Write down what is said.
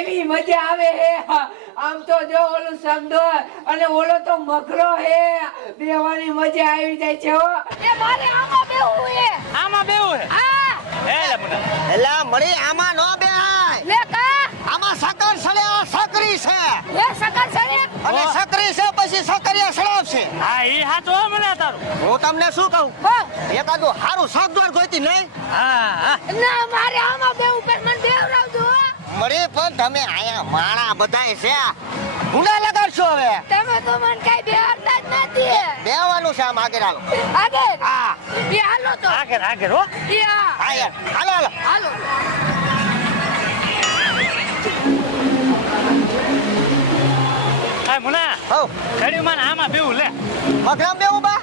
એવી મજા આવે હે આમ તો જો ઓલું શબ્દો અને ઓલો તો મગરો હે બેવાની મજા આવી જાય છે હો એ મારે આમાં બેહવું હે આમાં બેવું હે હા હે લમુના એલા મળી આમાં નો બેહાય લે કા આમાં સકર સળે આ સકરી છે લે સકર સરે અને સકરી છે પછી સકરિયા સળાવશે હા ઈ હાચો હો મને તારું હું તમને શું કહું હા એકાદું હારું સગવડ ગોતી નહીં હા હા ના મારે આમાં બેહવું પર મને બેવરાવજો હો મળી પણ તમે આયા માણા બધાય છે ગુના લગાડશો હવે તમે તો મને કઈ બેહરતા જ નથી બેવાનું છે આમ આગળ હાલો આગળ હા એ હાલો તો આગળ આગળ હો એ હા હા યાર હાલો હાલો હાલો હા મુના હો ઘડી મને આમાં બેવું લે મગરામ બેવું બા